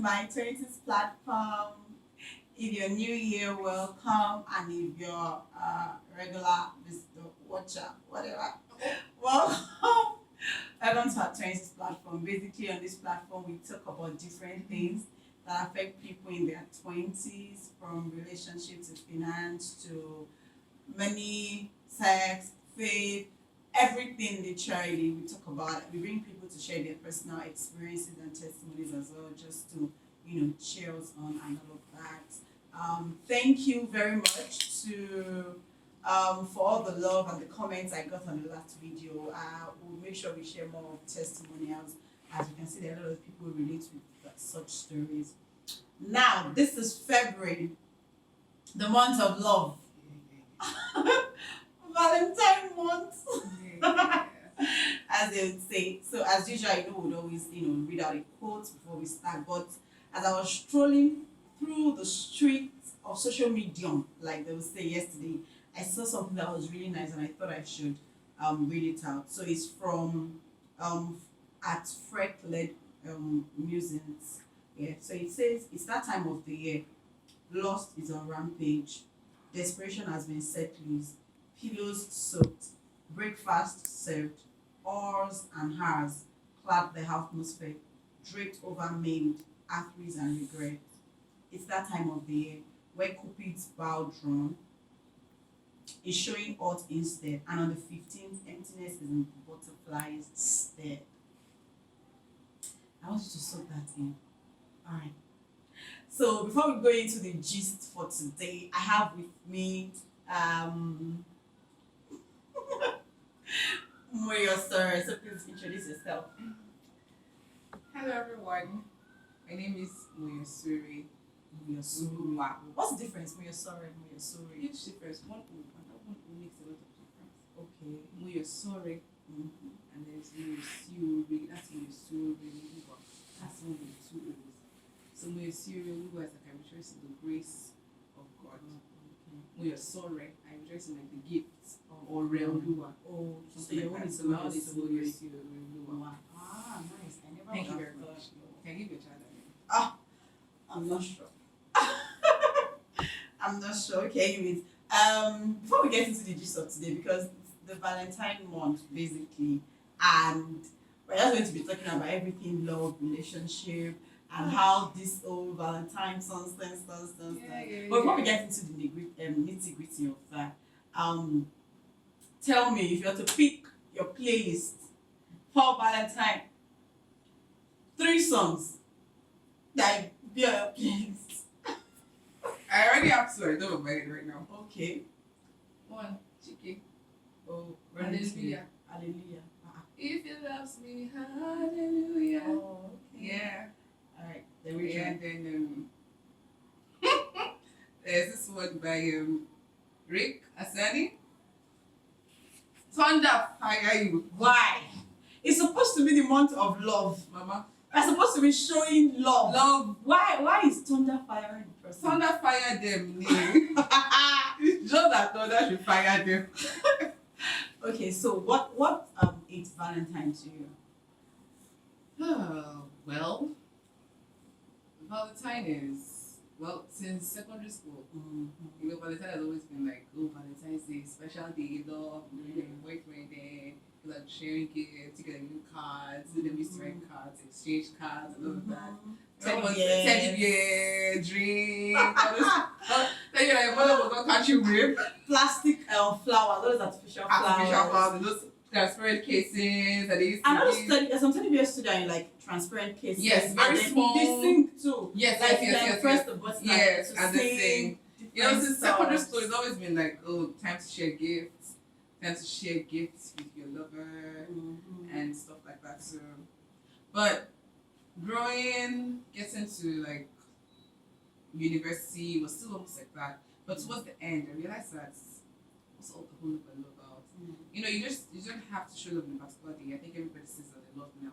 my 20s platform. If you're new here, welcome. And if you're regular visitor, watcher, whatever, welcome. Welcome to our 20s platform. Basically, on this platform, we talk about different things that affect people in their 20s, from relationship to finance to money, sex, faith, everything literally. We talk about it. We bring people to share their personal experiences and testimonies as well, just to cheer us on and all of that. Thank you very much to for all the love and the comments I got on the last video. We'll make sure we share more testimonials. As you can see, there are a lot of people who relate with such stories. Now, this is February, the month of love. Valentine month, as they would say. So as usual, we'd always read out a quote before we start. But as I was strolling through the streets of social media, like they would say yesterday, I saw something that was really nice, and I thought I should read it out. So it's from at Freck-led Musings. Yeah. So it says, it's that time of the year. Lust is on rampage. Desperation has been set loose. Pillows soaked. Breakfast served. Ours and hers clad the atmosphere, draped over maimed arteries and regret. It's that time of the year where Cupid's bow drawn is showing out instead, and on the 15th, emptiness is in the butterfly's stare. I want you to soak that in. Alright. So before we go into the gist for today, I have with me Moyo, sir. So please introduce yourself. Hello everyone, my name is Moyosuri. Moyosuri. What's the difference, Moyosuri and Moyosuri? Huge difference. One O and that one O makes a lot of difference. Okay. Moyosuri, and there's Moyosuri. That's Moyosuri. That's one with two O's. So Moyosuri, who is like I rejoice in the grace of God. Moyosuri, I rejoice in like the gifts or Reolua. Oh, so Your your one one is is Moyosuri. Ah, nice. I never Thank you would very have much. thought. Can I give you a child that name? I'm not sure. I'm not sure. Okay, anyways. Before we get into the gist of today, because it's the Valentine month basically, and we're just going to be talking about everything love, relationship, and how this old Valentine stuff. Yeah. But before we get into the nitty gritty of that, tell me, if you were to pick your playlist for Valentine, 3 songs that be on your playlist. I already have two. I don't know it right now. Okay. One, Chicken. Oh, Hallelujah. Hallelujah. If he loves me, hallelujah. Oh, okay. Yeah. All right. Then we And then there's this one by Rick Asani. Thunder fire you, Why? It's supposed to be the month of love. Mama. We're supposed to be showing love. Love. Why is thunder firing the person? Thunder fire them. It's just that thunder should fire them. Okay, so what is Valentine to you? Oh, well, Valentine is, well, since secondary school, Valentine has always been like, oh, Valentine's Day, special day, love, your boyfriend there, you like sharing gifts, you get new cards, do them used to write cards, exchange cards, and all of that. Teddy bear, drink, all this. Then you're like, mother was not catching whip. Plastic flower, those artificial flowers. Those transparent cases that they used to I know give. some teddy bears today in like transparent cases. Yes, very and small. They sing too. Yes, like yes. Press the button. Yes, to and they sing. You know, since secondary songs. school, it's always been like, oh, time to share gifts, with your lover, and stuff like that. So, but getting to like university was still almost like that. But towards the end, I realized that what's all the whole love and love about? You know, you don't have to show love in a particular day. I think everybody says that they love now.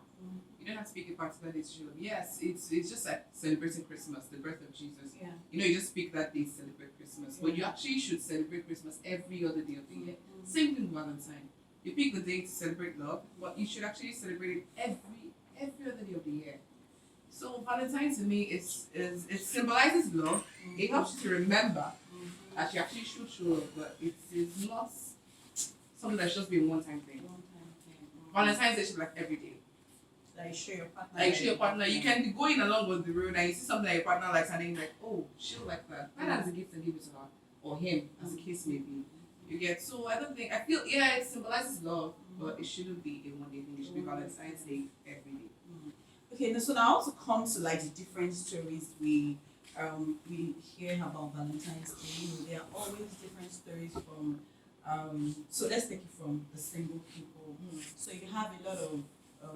You don't have to pick a particular day to show love. Yes, it's just like celebrating Christmas, the birth of Jesus. Yeah. You know, you just pick that day to celebrate Christmas. But you actually should celebrate Christmas every other day of the year. Same thing with Valentine. You pick the day to celebrate love, but you should actually celebrate it every other day of the year. So Valentine to me is it symbolizes love. It helps you to remember that you actually should show love, but it is not something that's just be a one-time thing. One-time thing. Valentine's Day should be like every day. Like show your partner. Like show your partner. You can be going along with the road and you see something that your partner likes and then you're like, oh, she'll like that. Buy that as a gift and give it to her. Or him, as the case may be. You get so I don't think I feel it symbolizes love, but it shouldn't be a one day thing. It should be Valentine's Day every day. Okay, so now also come to like the different stories we hear about Valentine's Day. You know, there are always different stories from so let's take it from the single people. So you have a lot of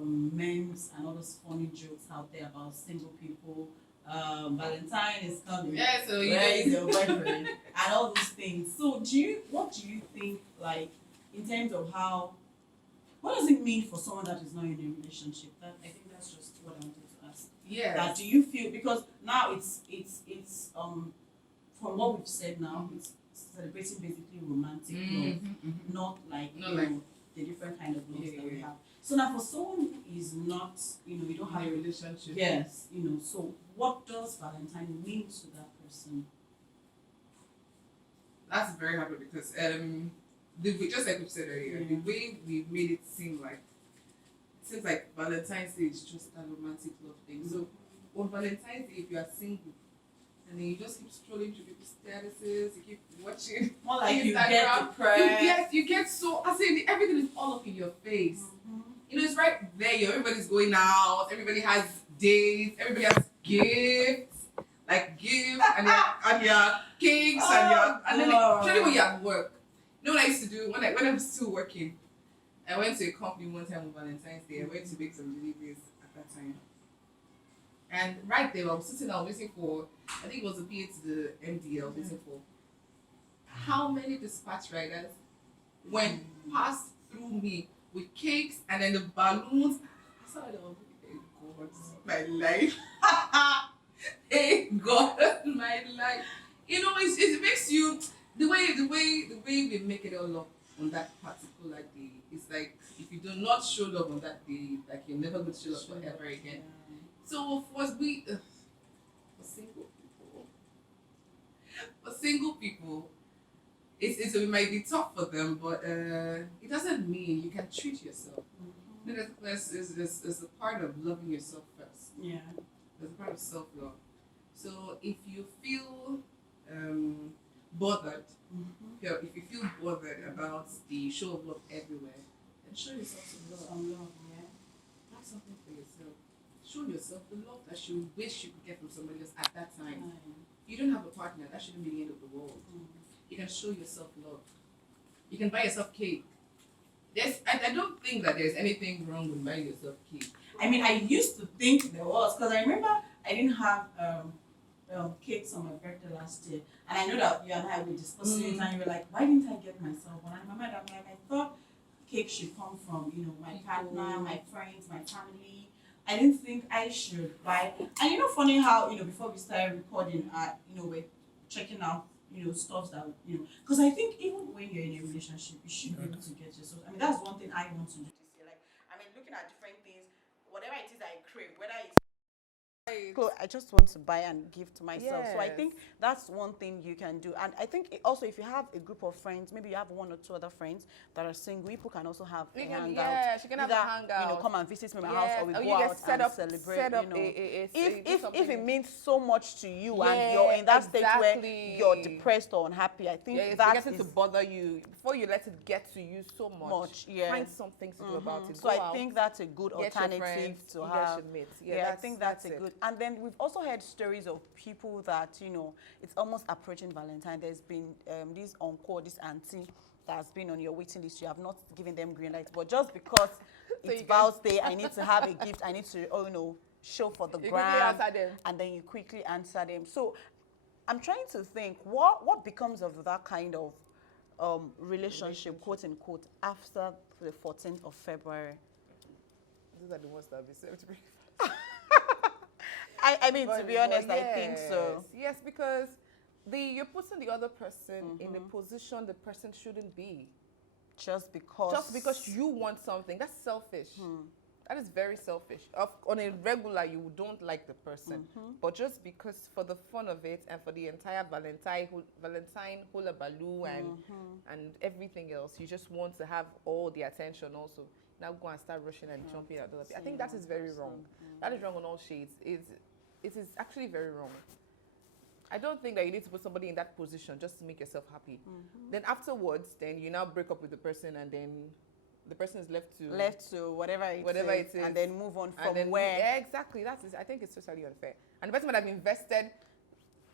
memes and all those funny jokes out there about single people. Valentine is coming. Yeah, so Where is your boyfriend? And all those things. So what do you think, like, in terms of what does it mean for someone that is not in a relationship? That I think that's just what I wanted to ask. Yeah. That do you feel, because now it's from what we've said now, it's celebrating basically romantic love, not like the different kind of love that we have. So now for someone who is not, you don't have a relationship. Yes, so what does Valentine mean to that person? That's very hard because just like we said earlier, the way we made it seems like Valentine's Day is just a romantic love thing. So on Valentine's Day, if you are single, and then you just keep scrolling through people's statuses, you keep watching. More like Instagram, you get depressed. You get so. I say everything is all up in your face. It's right there. Everybody's going out. Everybody has dates. Everybody has gifts, and your cakes and then especially when you're at work. You know what I used to do when I was still working? I went to a company one time on Valentine's Day. I went to make some deliveries at that time. And right there, I was sitting down waiting for, I think it was a PA to the MD I was waiting for. How many dispatch riders went past through me with cakes and then the balloons? I saw that I was like, God, my life. Hey God, my life. It makes you, the way we make it all up on that particular day, it's like if you do not show love on that day, like you're never going to show love forever again. So for single people, it might be tough for them, but it doesn't mean you can treat yourself. There's a part of loving yourself first. Yeah. There's a part of self-love. So if you feel bothered, if you feel bothered about the show of love everywhere, then show yourself some love. Have something for yourself. Show yourself the love that you wish you could get from somebody else at that time. You don't have a partner, that shouldn't be the end of the world. You can show yourself love. You can buy yourself cake. I don't think that there's anything wrong with buying yourself cake. I mean, I used to think there was, because I remember I didn't have cakes on my birthday last year, and I know that you and I were discussing it, and you were like, "Why didn't I get myself one?" And in my mind, I'm like, I thought cake should come from my partner, my friends, my family. I didn't think I should buy. And funny how before we started recording, we're checking out stuff that because I think even when you're in a relationship, you should be able to get yourself. I mean, that's one thing I want to do this year. Like, I mean, looking at different things, whatever it is I crave, whether it's clothes, I just want to buy and give to myself. So I think that's one thing you can do. And I think also if you have a group of friends, maybe you have one or two other friends that are single, people can also have a hangout. Yeah, she can have a hangout. Come and visit me at my house, or we go out and celebrate. If it means so much to you and you're in that state where you're depressed or unhappy, I think that's to bother you before you let it get to you so much. Find something to do about it. So I think that's a good alternative to have. I think that's a good. And then we've also heard stories of people that, it's almost approaching Valentine. There's been this uncle, this auntie that's been on your waiting list. You have not given them green light, but just because it's Val's Day, I need to have a gift. I need to, show for the gram. And then you quickly answer them. So I'm trying to think, what becomes of that kind of relationship, quote unquote, after the 14th of February? These are the ones that will be saved. I mean, to be honest, I think so. Yes, because you're putting the other person in a position the person shouldn't be. Just because you want something. That's selfish. That is very selfish. On a regular, you don't like the person, but just because for the fun of it and for the entire Valentine hula baloo and everything else, you just want to have all the attention. Also, now go and start rushing and jumping at other people. I think that is very wrong. That is wrong on all shades. It is actually very wrong. I don't think that you need to put somebody in that position just to make yourself happy. Then afterwards, then you now break up with the person, and then the person is left to whatever it is, and then move on from where. Yeah, exactly. I think it's totally unfair. And the person might have invested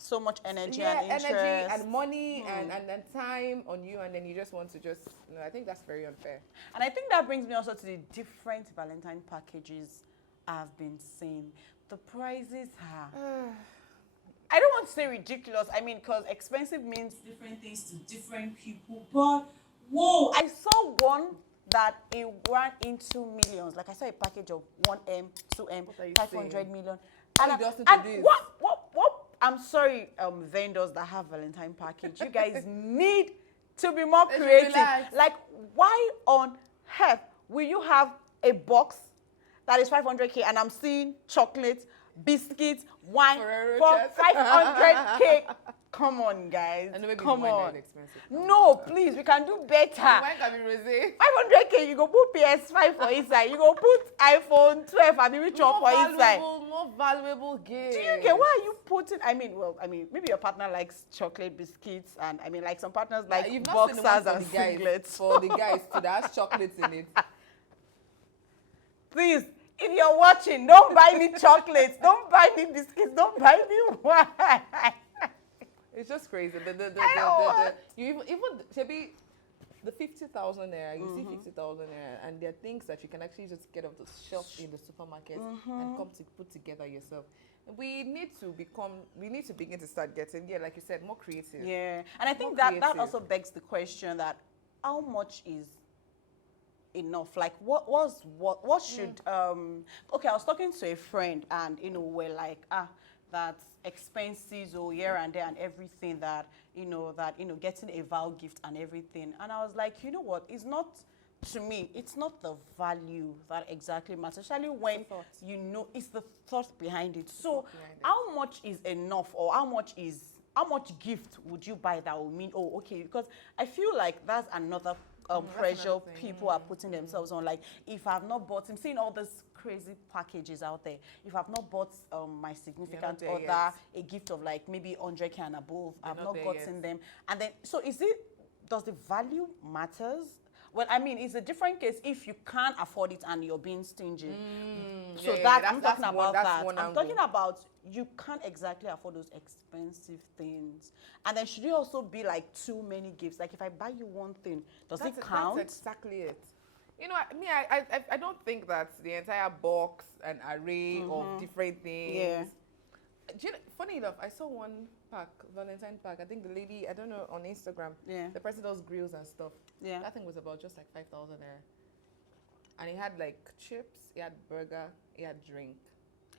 so much energy and interest. energy and money and time on you, and then you just want to I think that's very unfair. And I think that brings me also to the different Valentine packages I've been seeing. The prices are I don't want to say ridiculous. I mean, because expensive means different things to different people. But whoa, I saw one that it ran into millions. Like I saw a package of 1M, 2M, 500 million. And what? I'm sorry, vendors that have Valentine package. You guys need to be more creative. Like, why on earth will you have a box that is 500K and I'm seeing chocolates, biscuits, wine for 500K? Come on, guys. Come on. No, please, we can do better. Wine can be rosé. 500K, you go put PS5 for inside. You go put iPhone 12 and which one for inside. More valuable gifts. Do you get why are you putting? I mean, maybe your partner likes chocolate biscuits, and I mean, like some partners like boxers and singlets. For the guys, so that has chocolates in it. Please, if you're watching, don't buy me chocolates. Don't buy me biscuits. Don't buy me wine. It's just crazy. You even maybe the 50,000 naira. You see 50,000 naira, and there are things that you can actually just get off the shelf in the supermarket and come to put together yourself. We need to begin to start getting, like you said, more creative. Yeah, and I think that also begs the question that how much is enough? Like what should okay, I was talking to a friend, and we're like that expenses here and there and everything that getting a vow gift and everything, and I was like, you know what, it's not, to me, it's not the value that exactly matters, especially when it's the thought behind it. So how much is enough, or how much gift would you buy that will mean, oh, okay, because I feel like that's another pressure people are putting themselves on. Like, if I've not bought, I'm seeing all these crazy packages out there. If I've not bought my significant other a gift of like maybe 100K and above, I've not gotten them. And then, so does the value matters? Well, I mean, it's a different case if you can't afford it and you're being stingy. So I'm talking about that. I'm talking about you can't exactly afford those expensive things. And then should it also be like too many gifts? Like if I buy you one thing, does it count? That's exactly it. I don't think that the entire box and array of different things. Yeah. Funny enough, I saw one Valentine pack. I think the lady, I don't know, on Instagram. Yeah. The person does grills and stuff. Yeah. That thing was about just like 5,000 there. And it had like chips, it had burger, it had drink.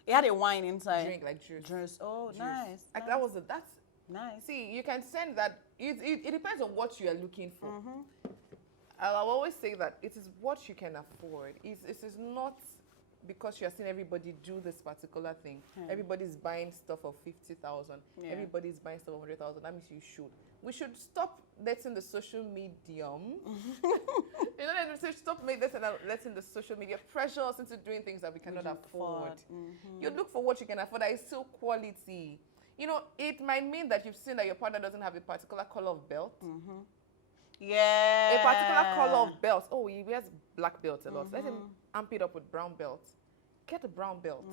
It had a wine inside. Drink, like juice. Juice. Oh, juice. Nice. Like nice. That's nice. See, you can send that. It depends on what you are looking for. I'll always say that it is what you can afford. It is not because you're seeing everybody do this particular thing. Everybody's buying stuff of 50,000. Everybody's buying stuff of 100,000. That means you should. We should stop letting the social medium. Stop letting the social media pressure us into doing things that we cannot afford. You look for what you can afford that is still quality. It might mean that you've seen that your partner doesn't have a particular color of belt. Yeah. A particular color of belt. Oh, he wears black belt a lot. Let him amp it up with brown belt. Get a brown belt.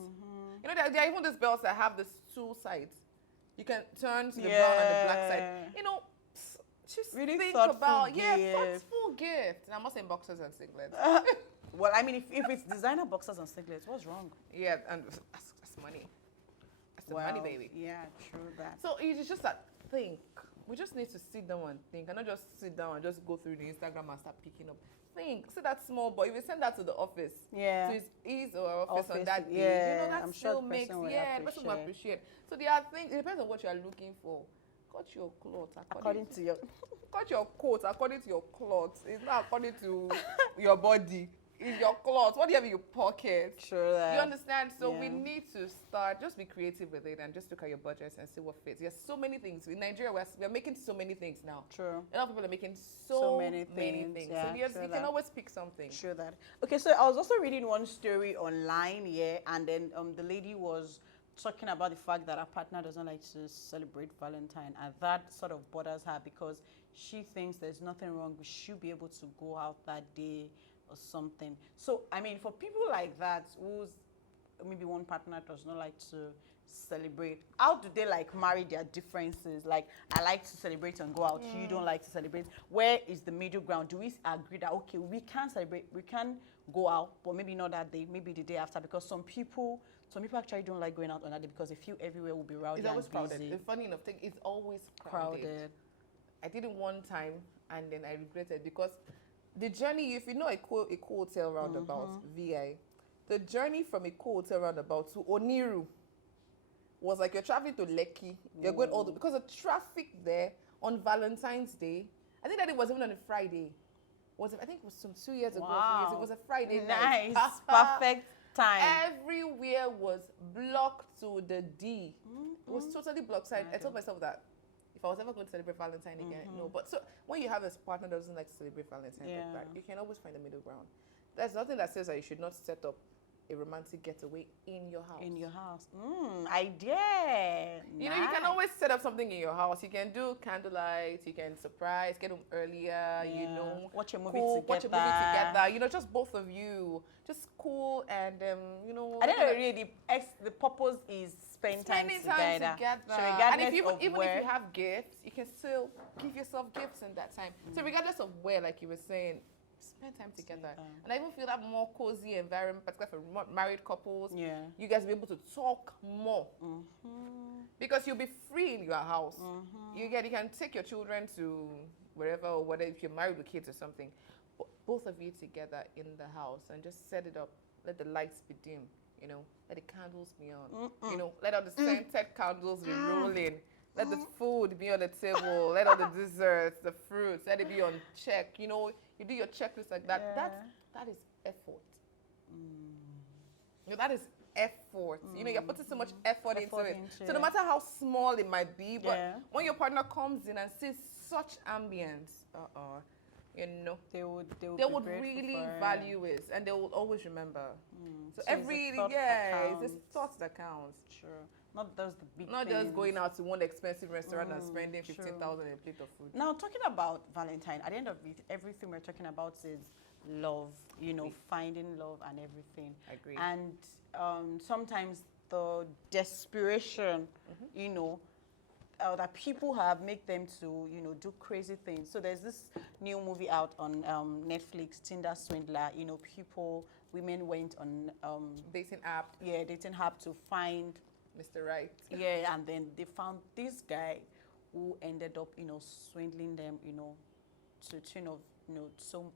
There are even these belts that have these two sides. You can turn to the brown and the black side. Just really think about thoughtful gift. And I'm not saying boxers and singlets. Well, I mean, if it's designer boxers and singlets, what's wrong? Yeah, and that's money. That's the money, baby. Yeah, true that. So it's just that think. We just need to sit down and think, and not just sit down and just go through the Instagram and start picking up. Think. See that small boy. If you send that to the office, to his or office on that day, that I'm still sure makes the person will appreciate. So there are things. It depends on what you are looking for. Cut your clothes according to your. Cut your coat according to your clothes. It's not according to your body. in your clothes? What do you have in your pocket? Sure that. You understand? So we Yeah. need to start, just be creative with it and just look at your budgets and see what fits. There's so many things. In Nigeria, we're making so many things now. True. A lot of people are making so many things. Yeah, So yes, true you that. can always pick something. Sure that. Okay, so I was also reading one story online, yeah, and then the lady was talking about the fact that her partner doesn't like to celebrate Valentine, and that sort of bothers her because she thinks there's nothing wrong. We should be able to go out that day or something. So, I mean, for people like that, who's maybe one partner does not like to celebrate, how do they like marry their differences? Like, I like to celebrate and go out, you don't like to celebrate. Where is the middle ground? Do we agree that, okay, we can celebrate, we can go out, but maybe not that day, maybe the day after? Because some people actually don't like going out on that day because they feel everywhere will be rowdy It's always and crowded. busy. The funny enough thing, it's always crowded. I did it one time and then I regretted because the journey, if you know a cool hotel roundabout, VI, the journey from a cool hotel roundabout to Oniru was like you're traveling to Lekki. You're going all the, because the traffic there on Valentine's Day, I think that it was even on a Friday. I think it was some 2 years ago. 3 years. It was a Friday night. Nice, perfect time. Everywhere was blocked to the D. It was totally blocked. So I told myself that if I was ever going to celebrate Valentine again, no. But so when you have a partner that doesn't like to celebrate Valentine like that, you can always find a middle ground. There's nothing that says that you should not set up a romantic getaway in your house. In your house. Idea. You know, you can always set up something in your house. You can do candlelight, you can surprise, get home earlier, you know. Watch a movie cool, together. watch a movie together. You know, just both of you. Just cool and, you know. I don't know, really, the purpose is spending time together. So And if regardless even of where, if you have gifts, you can still give yourself gifts in that time. So regardless of where, like you were saying, spend time together. And I even feel that more cozy environment, particularly for married couples. Yeah. You guys will be able to talk more. Because you'll be free in your house. You can take your children to wherever, or whether if you're married with kids or something. Both of you together in the house and just set it up. Let the lights be dim, you know. Let the candles be on. You know, let all the scented candles be rolling. Let the food be on the table. Let all the desserts, the fruits, let it be on check. You know, you do your checklist like that. That is effort. You know, that is effort. You know, you're putting so much effort into it. So no matter how small it might be, but when your partner comes in and sees such ambience, you know, they would really value it, and they will always remember. So every it's the thought that counts. Sure. Not just the big Not things. just going out to one expensive restaurant and spending 15,000 a plate of food. Now, talking about Valentine, at the end of it, everything we're talking about is love, you know, finding love and everything. I agree. And sometimes the desperation, you know, that people have make them to, you know, do crazy things. So there's this new movie out on Netflix, Tinder Swindler. You know, women went on Dating app. Yeah, dating app to find Mr. Right. Yeah, and then they found this guy who ended up, you know, swindling them, you know, to tune of, you know, so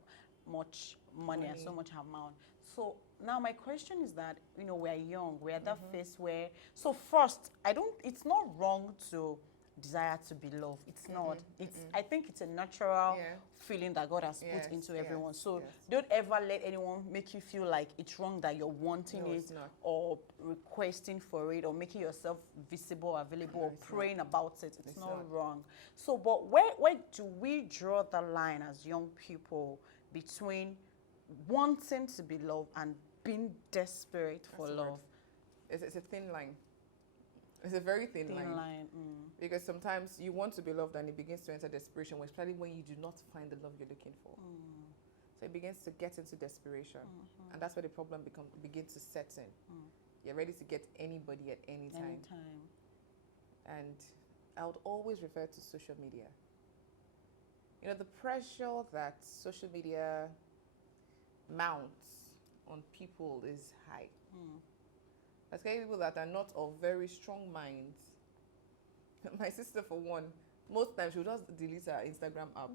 much money and so much amount. So now my question is that, you know, we're young, we're at that phase where, so first, it's not wrong to desire to be loved. It's not. I think it's a natural feeling that God has put into everyone. So don't ever let anyone make you feel like it's wrong that you're wanting it or requesting for it or making yourself visible, available, or praying about it. It's not wrong. So, but where do we draw the line as young people between wanting to be loved and being desperate for love? It's a thin line. It's a very thin line. Because sometimes you want to be loved and it begins to enter desperation, especially when you do not find the love you're looking for. So it begins to get into desperation. And that's where the problem begins to set in. You're ready to get anybody at any time. And I would always refer to social media. You know, the pressure that social media mounts on people is high. Especially people that are not of very strong minds. My sister, for one, most times she'll just delete her Instagram app.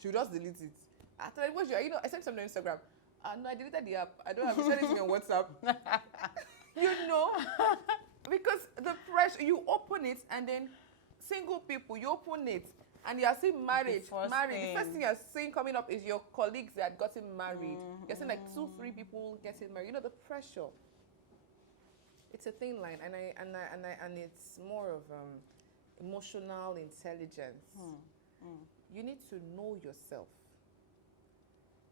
She'll just delete it. After that, you know, I sent something on Instagram. No, I deleted the app. I don't have to send it to me on WhatsApp. You know? Because the pressure, you open it and then single people, you open it. And you are seeing marriage, first marriage. The first thing. thing you're seeing coming up is your colleagues that had gotten married. You're seeing like 2-3 people getting married. You know, the pressure. It's a thin line, and it's more of emotional intelligence. You need to know yourself.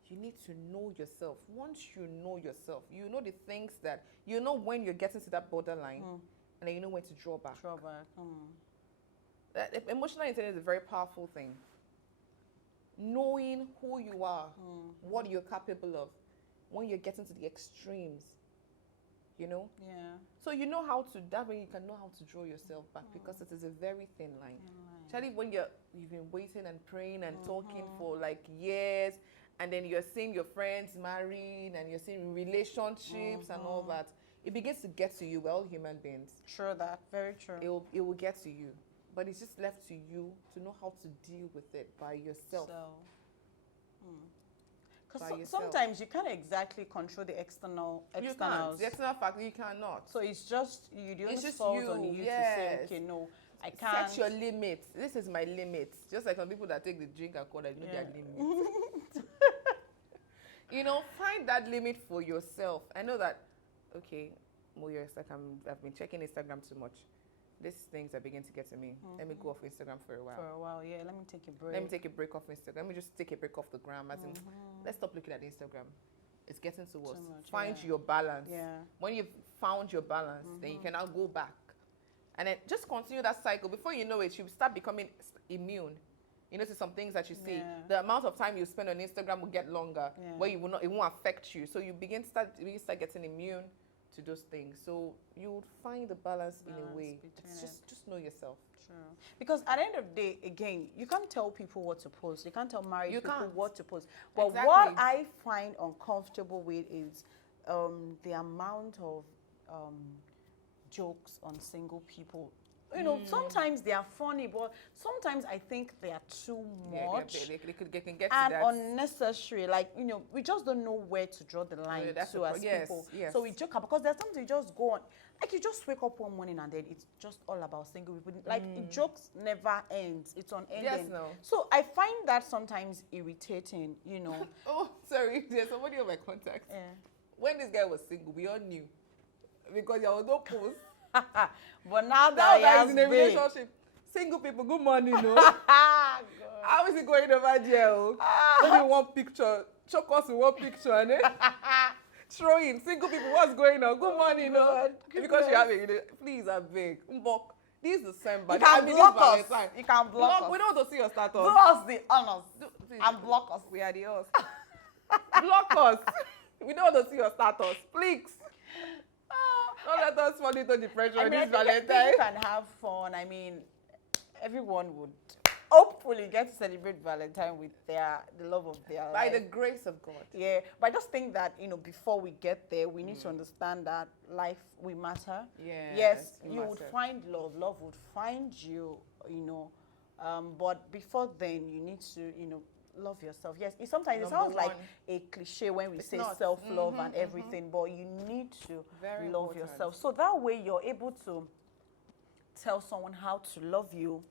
You need to know yourself. Once you know yourself, you know the things that you know when you're getting to that borderline, and then you know when to draw back. Emotional intelligence is a very powerful thing. Knowing who you are, what you're capable of, when you're getting to the extremes, you know. Yeah. So you know how to. That way you can know how to draw yourself back because it is a very thin line. Especially when you've been waiting and praying and talking for like years, and then you're seeing your friends married and you're seeing relationships and all that. It begins to get to you. We're all human beings. True that. Very true. It will get to you, but it's just left to you to know how to deal with it by yourself. Because sometimes you can't exactly control the externals. You can't. The external factor you cannot. So it's just you. The only It's just falls you, on you to yes. say, okay, no, I can't. Set your limits. This is my limit. Just like some people that take the drink and call, they know their limit. You know, find that limit for yourself. I know that. Okay, more years like I've been checking Instagram too much. These things are beginning to get to me. Let me go off Instagram for a while. Yeah. Let me take a break. Let me take a break off Instagram. Let me just take a break off the gram. As in, let's stop looking at Instagram. It's getting to us. Find your balance. Yeah. When you've found your balance, then you can now go back. And then just continue that cycle. Before you know it, you start becoming immune. You notice some things that you see. The amount of time you spend on Instagram will get longer, where it won't affect you. So you start getting immune to those things. So you would find the balance in a way. It's just know yourself. True. Because at the end of the day, again, you can't tell people what to post. You can't tell married people what to post. But what I find uncomfortable with is the amount of jokes on single people. You know, sometimes they are funny, but sometimes I think they are too much. They can get and to that. unnecessary. Like, you know, we just don't know where to draw the line as people. Yes. So we joke about, because there's times you just go on, like you just wake up one morning and then it's just all about single people. Like, the jokes never ends. It's unending. Yes, no. So I find that sometimes irritating, you know. Oh, sorry. There's somebody on my contacts. Yeah. When this guy was single, we all knew. Because there was no post. But now Now that that he he's in a has been, relationship, single people, good morning, no? God. How is he going over there? Maybe one picture, choke us in one picture, and then throw in single people. What's going on? Good morning, no? God, Because you have it. Please, I beg. Mbok, this is December. You can block us. Valentine. You can block us. We don't want to see your status. Do us the honors Please. and block us. We are the us. Block us. We don't want to see your status. Please. Don't let us fall into depression I mean, this I think Valentine. people can have fun. I mean, everyone would hopefully get to celebrate Valentine with the love of their By life. the grace of God. Yeah, but I just think that, you know, before we get there, we need to understand that life will matter. Yes, you would find love. Love would find you, you know. But before then, you need to, you know, love yourself. Yes, sometimes it sounds like a cliche when we say self-love and everything, but you need to love yourself. So that way you're able to tell someone how to love you.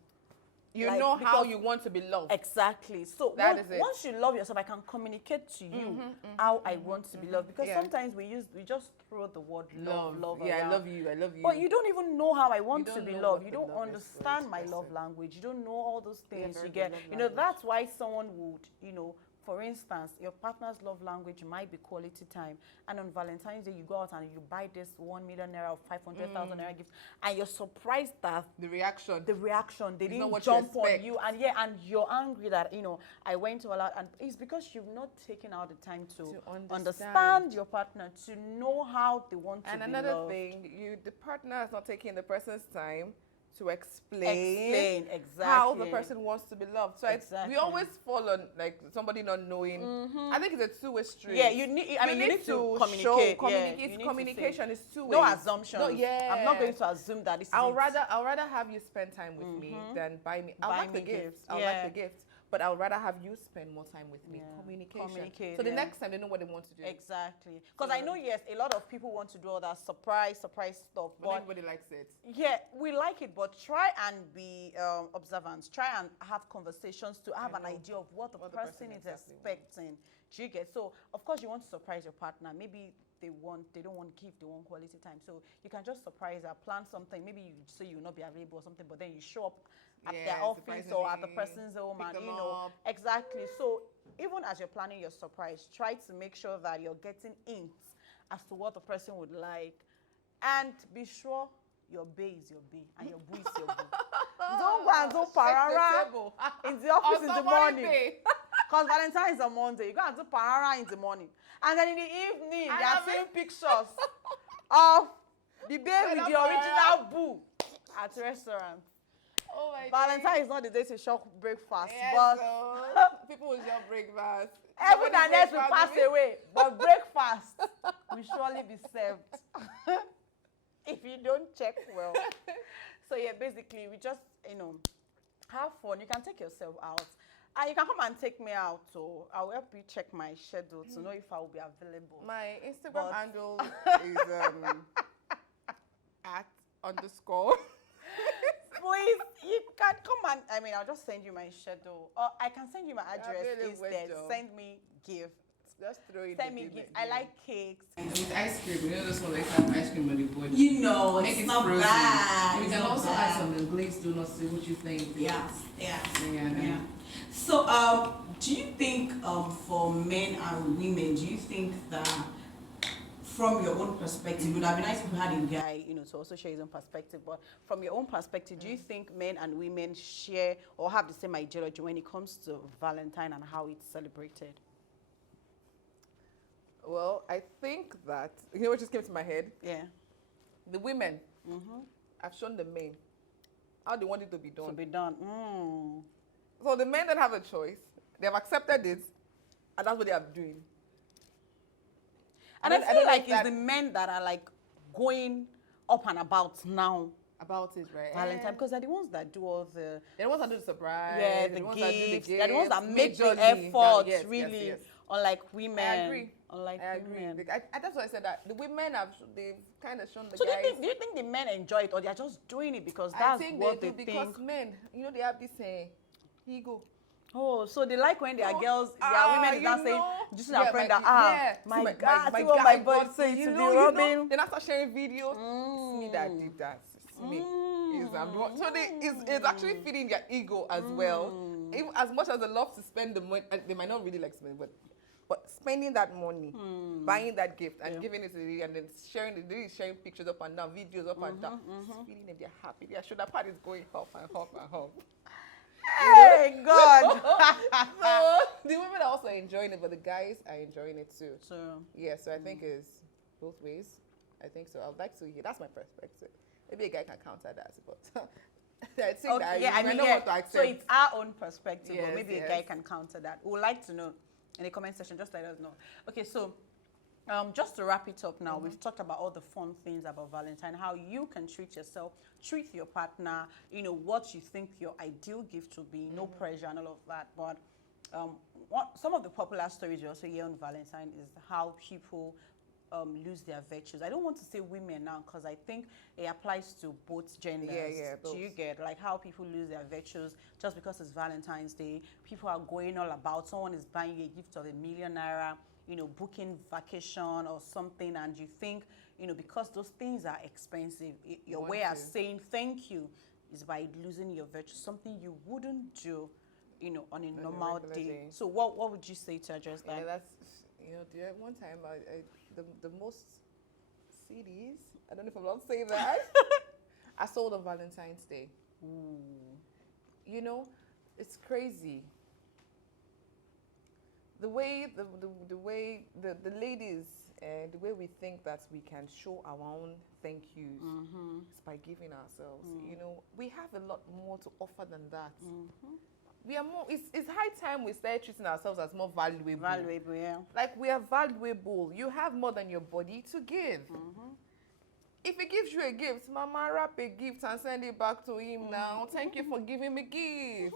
You know how you want to be loved. Exactly. So once you love yourself, I can communicate to you how I want to be loved. Because sometimes we just throw the word love Yeah, around. I love you. But you don't even know how I want to be loved. You don't understand my love language. You don't know all those things you get. You know, that's why someone would, you know, for instance, your partner's love language might be quality time. And on Valentine's Day, you go out and you buy this 1 million naira or 500,000 naira gift. And you're surprised that the reaction, they didn't jump on you. And and you're angry that, you know, I went all out. And it's because you've not taken out the time to understand your partner, to know how they want to be loved. And another thing, the partner is not taking the person's time to explain exactly how the person wants to be loved. So we always fall on like somebody not knowing. I think it's a two-way street. Yeah, you need to communicate. Communication is two-way. No assumptions. No, yeah. I'm not going to assume that this is I'll rather have you spend time with me than buy me. I like the gifts. I like the gifts. But I would rather have you spend more time with me. Yeah. Communication. Communicate, So the yeah. next time they know what they want to do. Exactly. Because I know, yes, a lot of people want to do all that surprise stuff. But everybody likes it. Yeah, we like it, but try and be observant. Try and have conversations to have an idea of what the person is exactly expecting. Do you get? So, of course, you want to surprise your partner. Maybe they don't want gift, they want quality time. So you can just surprise her, plan something. Maybe you say you will not be available or something, but then you show up at their office or at the person's home, and exactly. So even as you're planning your surprise, try to make sure that you're getting hints as to what the person would like, and be sure your bae is your bae and your boo is your boo. Don't go and do parara in the office in the morning. Because Valentine is on Monday. You go and do parara in the morning. And then in the evening, they are seeing pictures of the babe with the original boo at restaurant. Oh my Valentine is not the day to shop breakfast, yes, but so people will shop breakfast. heaven and earth will pass away, but breakfast will surely be served if you don't check well. So yeah, basically, we just, have fun. You can take yourself out. And you can come and take me out, so I'll help you check my schedule to know if I will be available. My Instagram handle is @_ Please, you can come and, I'll just send you my schedule. Or I can send you my address instead. Send me gifts. Just throw it. Send me gifts. I like cakes. With ice cream, this one like have ice cream on the board. Make it not frozen. bad. You can also add some glazed donuts, see what you think. Yeah. So, do you think for men and women, do you think that from your own perspective, it would have been nice if we had a guy, to also share his own perspective, but from your own perspective, do you think men and women share or have the same ideology when it comes to Valentine and how it's celebrated? Well, I think that, what just came to my head? Yeah. The women have shown the men how they want it to be done. So the men don't have a choice. They have accepted it, and that's what they are doing. And I feel like it's the men that are like going up and about now. About it, right? Valentine, because they're the ones that do all the... They're the ones that do the surprise. Yeah, the gifts. gifts. They're the ones that make the majorly. effort, really. Yes. Unlike women. I agree. Unlike I agree. women. That's why I said that. The women they've kind of shown the so guys. do you think the men enjoy it, or they're just doing it because that's what they think? Because men, they have this ego. Oh, so they like when their girls, their women are saying, just our friend my God, see guy what my boy got say it, to be rubbing. Then I start sharing videos. It's me that did that. It's me. So it's actually feeding their ego as well. Even as much as they love to spend the money, they might not really like spending, but spending that money, buying that gift and giving it to the and then sharing pictures up and down, videos up and down, it's feeling them, they're happy. Their shoulder pad is going up and up and up. Hey, God. So the women are also enjoying it, but the guys are enjoying it too. So I think it's both ways. I think so. I would like to hear. That's my perspective. Maybe a guy can counter that, but I think so it's our own perspective, but maybe a guy yes. can counter that. We would like to know in the comment section. Just let us know. Okay, so just to wrap it up now, we've talked about all the fun things about Valentine, how you can treat yourself, treat your partner, what you think your ideal gift would be, no pressure and all of that. But some of the popular stories you also hear on Valentine is how people lose their virtues. I don't want to say women now because I think it applies to both genders. Yeah. Do you get like how people lose their virtues just because it's Valentine's Day? People are going all about, someone is buying you a gift of ₦1 million, booking vacation or something, and you think, because those things are expensive, your way of saying thank you is by losing your virtue, something you wouldn't do, on a normal day. So what would you say to address that? Yeah, that's, one time the most CDs, I don't know if I'm allowed to say that, I sold on Valentine's Day. Ooh. It's crazy. The way the ladies and the way we think that we can show our own thank yous is by giving ourselves. We have a lot more to offer than that. We are more. It's high time we start treating ourselves as more valuable. Valuable, yeah. Like we are valuable. You have more than your body to give. If he gives you a gift, Mama, wrap a gift and send it back to him now. Thank you for giving me gift.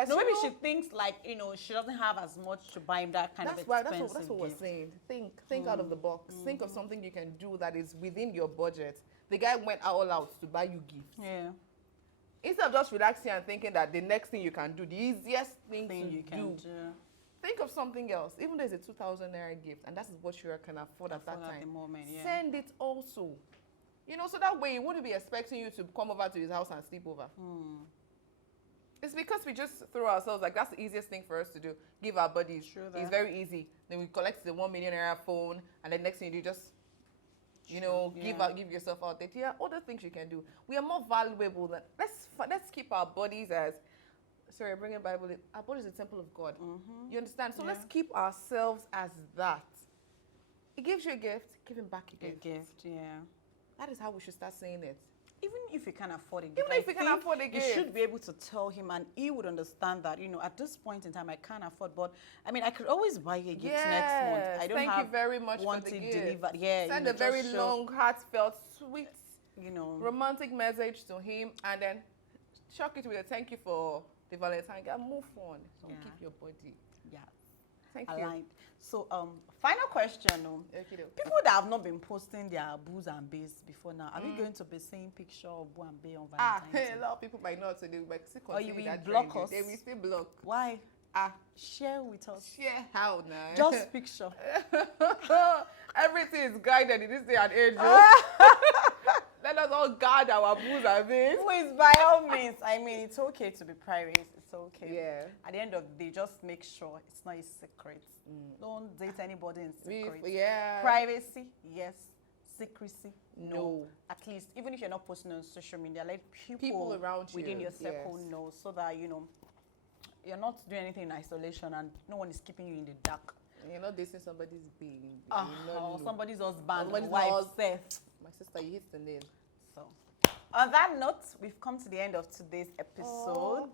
Yes, No, maybe you know. she thinks like, she doesn't have as much to buy him that kind of That's why expensive that's what we're gift. saying. Think out of the box. Think of something you can do that is within your budget. The guy went all out to buy you gifts. Yeah. Instead of just relaxing and thinking that the next thing you can do, the easiest thing Thing to you can do. think of something else. Even though it's a 2,000 naira gift, and that's what you can afford at that Afford time. at the moment, yeah. Send it also. So that way he wouldn't be expecting you to come over to his house and sleep over. It's because we just throw ourselves like that's the easiest thing for us to do. Give our bodies. True It's that. very easy. Then we collect the 1 million naira phone, and the next thing you do just give yourself out there. There are other things you can do. We are more valuable than let's keep our bodies as bringing Bible. Our body is the temple of God. You understand? So let's keep ourselves as that. He gives you a gift, give him back a A gift. gift, yeah. That is how we should start saying it. Even if you can afford a gift, Even if you can think afford a you gift. should be able to tell him, and he would understand that, at this point in time, I can't afford, but I mean, I could always buy you a gift next month. I don't Thank have you very much want for the it gift. delivered. Yeah, Send a just very show, long, heartfelt, sweet, romantic romantic message to him, and then shock it with a thank you for the Valentine. And move on. Don't Yeah. keep your body. Yeah, Thank you. aligned. So, final question. Okido. People that have not been posting their boos and babes before now, are we going to be seeing picture of boo and bae on Valentine's Day? A lot of people might not, so they might still Or you continue will that block trend. us. They will still block. Why? Ah, Share with us. share how now? Just picture. Everything is guided in this day and age. Let us all guard our boos and babes. Please, by all means. I mean, it's okay to be private. It's okay. Yeah. At the end of the day, just make sure it's not a secret. Don't date anybody in secret. Yeah. Privacy, yes. Secrecy, no. No. At least, even if you're not posting on social media, let People around within you, your circle yes. know, so that you're not doing anything in isolation and no one is keeping you in the dark. You're not dating somebody's baby. Or somebody's husband, Somebody's wife, husband. self. My sister, you hit the nail. So, on that note, we've come to the end of today's episode.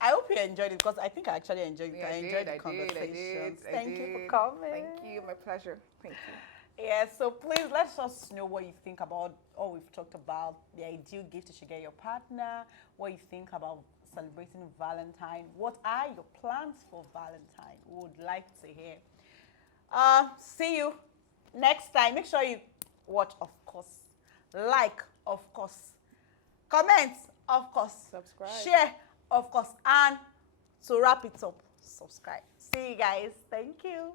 I hope you enjoyed it because I think I actually enjoyed it. Yeah, I enjoyed the conversation. Thank you for coming. Thank you. My pleasure. Thank you. Yeah, so please let us know what you think about all we've talked about, the ideal gift you should get your partner, what you think about celebrating Valentine, what are your plans for Valentine? We would like to hear. See you next time. Make sure you watch, of course, like, of course, comment, of course, Subscribe. share, of course, and to wrap it up, subscribe. See you guys. Thank you.